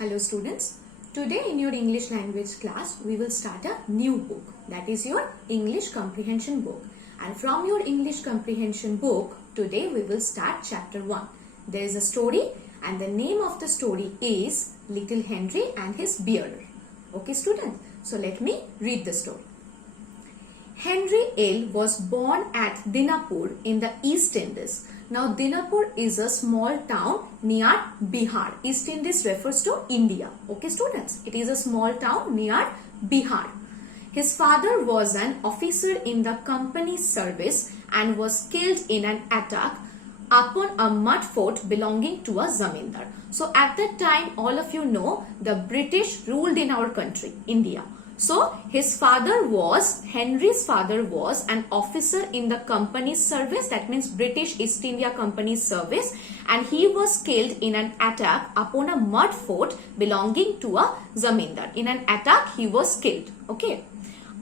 Hello students, today in your English language class we will start a new book, that is your English comprehension book. And from your English comprehension book, today we will start chapter 1. There is a story and the name of the story is Little Henry and His Beard. Okay students, so let me read the story. Henry Ale was born at Dinapur in the East Indies. Now Dinapur is a small town near Bihar. East Indies refers to India. Okay students, it is a small town near Bihar. His father was an officer in the company service and was killed in an attack upon a mud fort belonging to a zamindar. So at that time, all of you know, the British ruled in our country, India. So Henry's father was an officer in the company's service, that means British East India Company's service, and he was killed in an attack upon a mud fort belonging to a zamindar. In an attack, he was killed. Okay.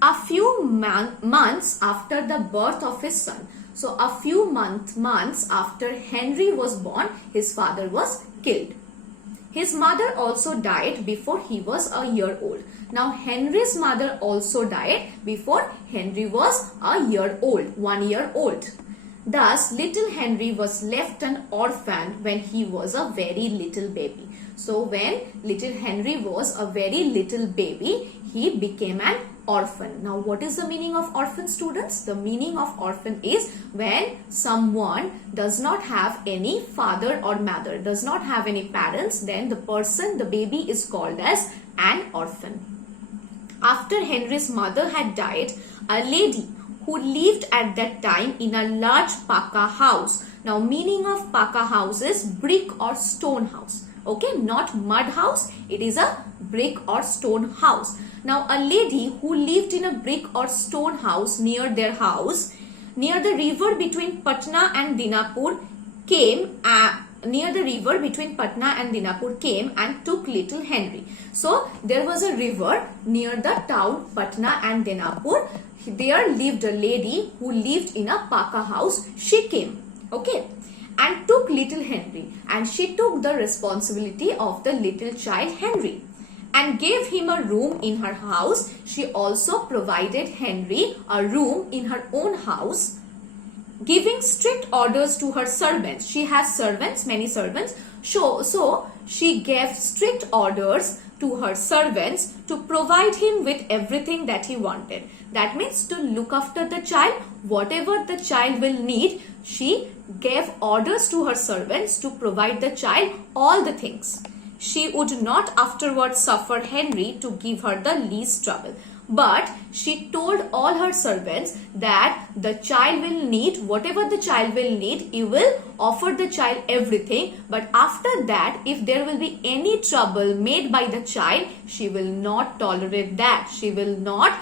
A few months after the birth of his son, so a few months after Henry was born, his father was killed. His mother also died before he was a year old. Now Henry's mother also died before Henry was a year old, 1 year old. Thus little Henry was left an orphan when he was a very little baby. So when little Henry was a very little baby, he became an orphan. Now what is the meaning of orphan, students? The meaning of orphan is when someone does not have any father or mother, does not have any parents, then the baby is called as an orphan. After Henry's mother had died, a lady who lived at that time in a large paka house. Now meaning of paka house is brick or stone house. Okay, not mud house, it is a brick or stone house. Now a lady who lived in a brick or stone house near their house, near the river between Patna and Dinapur came and took little Henry. So there was a river near the town Patna and Dinapur. There lived a lady who lived in a paka house. She came, okay, and took little Henry, and she took the responsibility of the little child Henry and gave him a room in her house. She also provided Henry a room in her own house, giving strict orders to her servants. She has servants, many servants. So she gave strict orders to her servants to provide him with everything that he wanted. That means to look after the child, whatever the child will need, she gave orders to her servants to provide the child all the things. She would not afterwards suffer Henry to give her the least trouble. But she told all her servants that the child will need, whatever the child will need, you will offer the child everything. But after that, if there will be any trouble made by the child, she will not tolerate that. She will not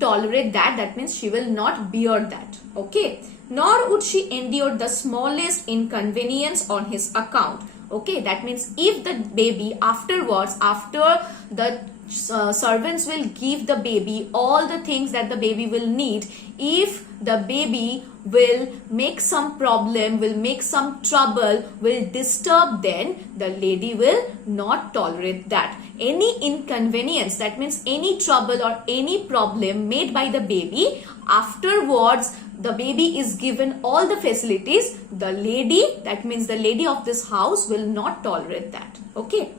tolerate that. That means she will not bear that. Okay. Nor would she endure the smallest inconvenience on his account. Okay. That means if the baby afterwards, after the servants will give the baby all the things that the baby will need, if the baby will make some problem, will make some trouble, will disturb, then the lady will not tolerate that. Any inconvenience, that means any trouble or any problem made by the baby, afterwards the baby is given all the facilities, the lady, that means the lady of this house, will not tolerate that. Okay.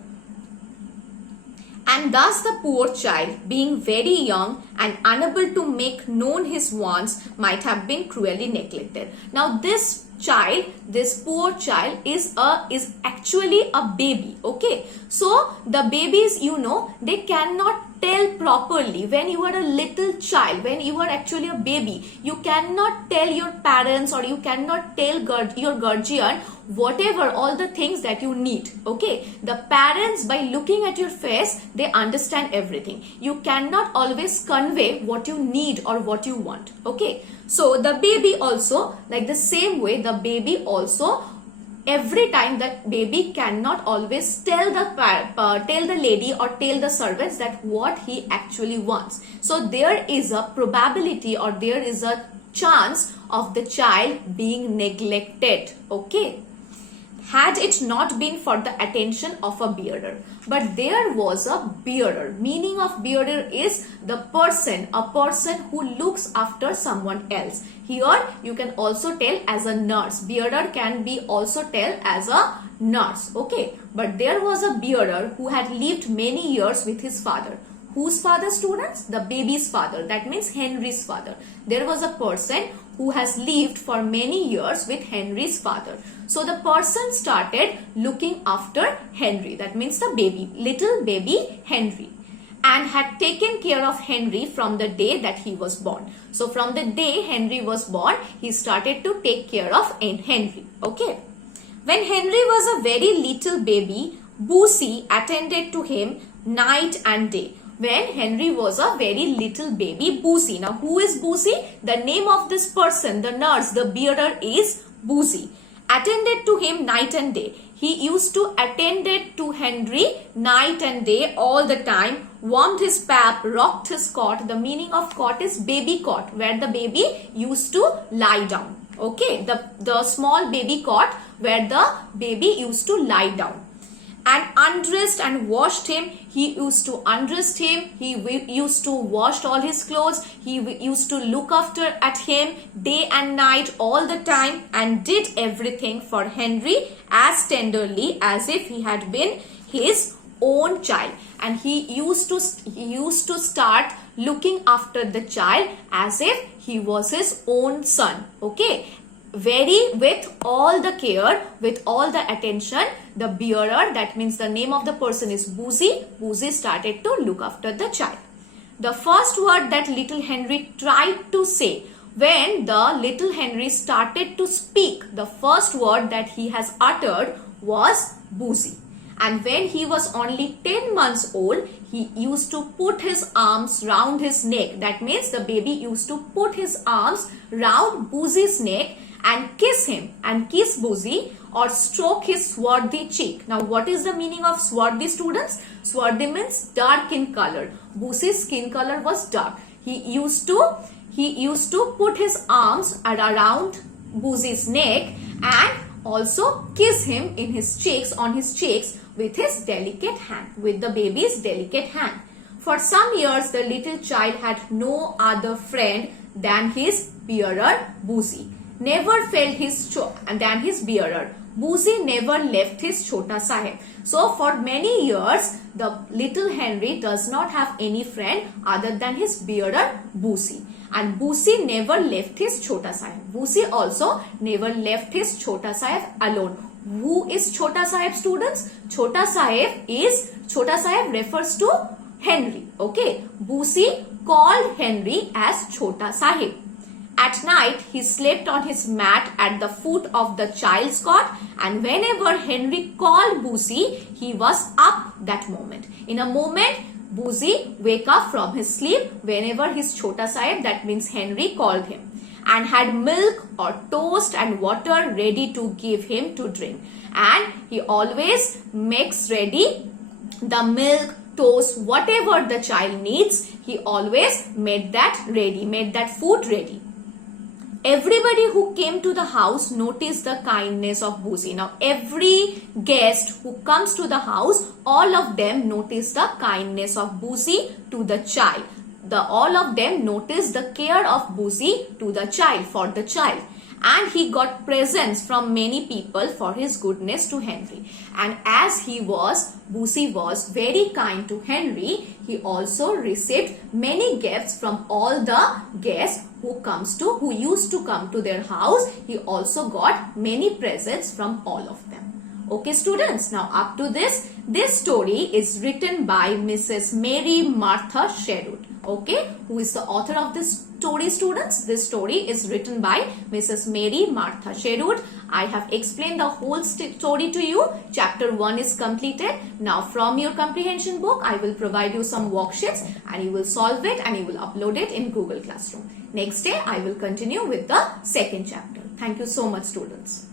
And thus the poor child, being very young and unable to make known his wants, might have been cruelly neglected. Now this child, this poor child is actually a baby. Okay, so the babies, you know, they cannot tell properly. When you are a little child, when you are actually a baby, you cannot tell your parents or you cannot tell your guardian whatever all the things that you need. Okay, the parents, by looking at your face, they understand everything. You cannot always convey what you need or what you want. Okay, so the baby also, like the same way, the baby also, every time that baby cannot always tell the lady or tell the servants that what he actually wants. So there is a probability or there is a chance of the child being neglected. Okay. had it not been for the attention of a bearer. But there was a bearer. Meaning of bearer is a person who looks after someone else. Here you can also tell as a nurse. Bearer can be also tell as a nurse. Okay. But there was a bearer who had lived many years with his father. Whose father, students? The baby's father. That means Henry's father. There was a person who has lived for many years with Henry's father. So the person started looking after Henry. That means the baby, little baby Henry, and had taken care of Henry from the day that he was born. So from the day Henry was born, he started to take care of Henry. Okay. When Henry was a very little baby, Boosie attended to him night and day. When Henry was a very little baby, Boosie. Now, who is Boosie? The name of this person, the nurse, the bearer is Boosie. Attended to him night and day. He used to attend to Henry night and day all the time. Warmed his pap, rocked his cot. The meaning of cot is baby cot, where the baby used to lie down. Okay, the small baby cot where the baby used to lie down. And undressed and washed him. He used to undress him. He used to wash all his clothes. He used to look after at him day and night all the time, and did everything for Henry as tenderly as if he had been his own child. And he used to start looking after the child as if he was his own son. Okay. With all the care, with all the attention, the bearer, that means the name of the person is Boosie. Boosie started to look after the child. The first word that little Henry tried to say, when the little Henry started to speak, the first word that he has uttered was Boosie. And when he was only 10 months old, he used to put his arms round his neck. That means the baby used to put his arms round Boosie's neck and kiss him, and kiss Boosie, or stroke his swarthy cheek. Now, what is the meaning of swarthy, students? Swarthy means dark in color. Boosie's skin color was dark. He used to put his arms around Boosie's neck and also kiss him in his cheeks, on his cheeks, with his delicate hand, with the baby's delicate hand. For some years, the little child had no other friend than his bearer, Boosie. Never felt than his bearer. Boosie never left his Chota Saheb. So for many years, the little Henry does not have any friend other than his bearer Boosie. And Boosie never left his Chota Saheb. Boosie also never left his Chota Saheb alone. Who is Chota Saheb, students? Chota Saheb refers to Henry. Okay. Boosie called Henry as Chota Saheb. At night, he slept on his mat at the foot of the child's cot, and whenever Henry called Boosie, he was up that moment. In a moment, Boosie wake up from his sleep whenever his Chota Saheb, that means Henry, called him, and had milk or toast and water ready to give him to drink. And he always makes ready the milk, toast, whatever the child needs. He always made that food ready. Everybody who came to the house noticed the kindness of Boosie. Now, every guest who comes to the house, all of them notice the kindness of Boosie to the child. All of them notice the care of Boosie to the child, for the child. And he got presents from many people for his goodness to Henry. And as Boosie was very kind to Henry, he also received many gifts from all the guests who used to come to their house. He also got many presents from all of them. Okay, students, now up to this story is written by Mrs. Mary Martha Sherwood. Okay, who is the author of this story, students? This story is written by Mrs. Mary Martha Sherwood. I have explained the whole story to you. Chapter 1 is completed. Now, from your comprehension book, I will provide you some worksheets and you will solve it and you will upload it in Google Classroom. Next day, I will continue with the second chapter. Thank you so much, students.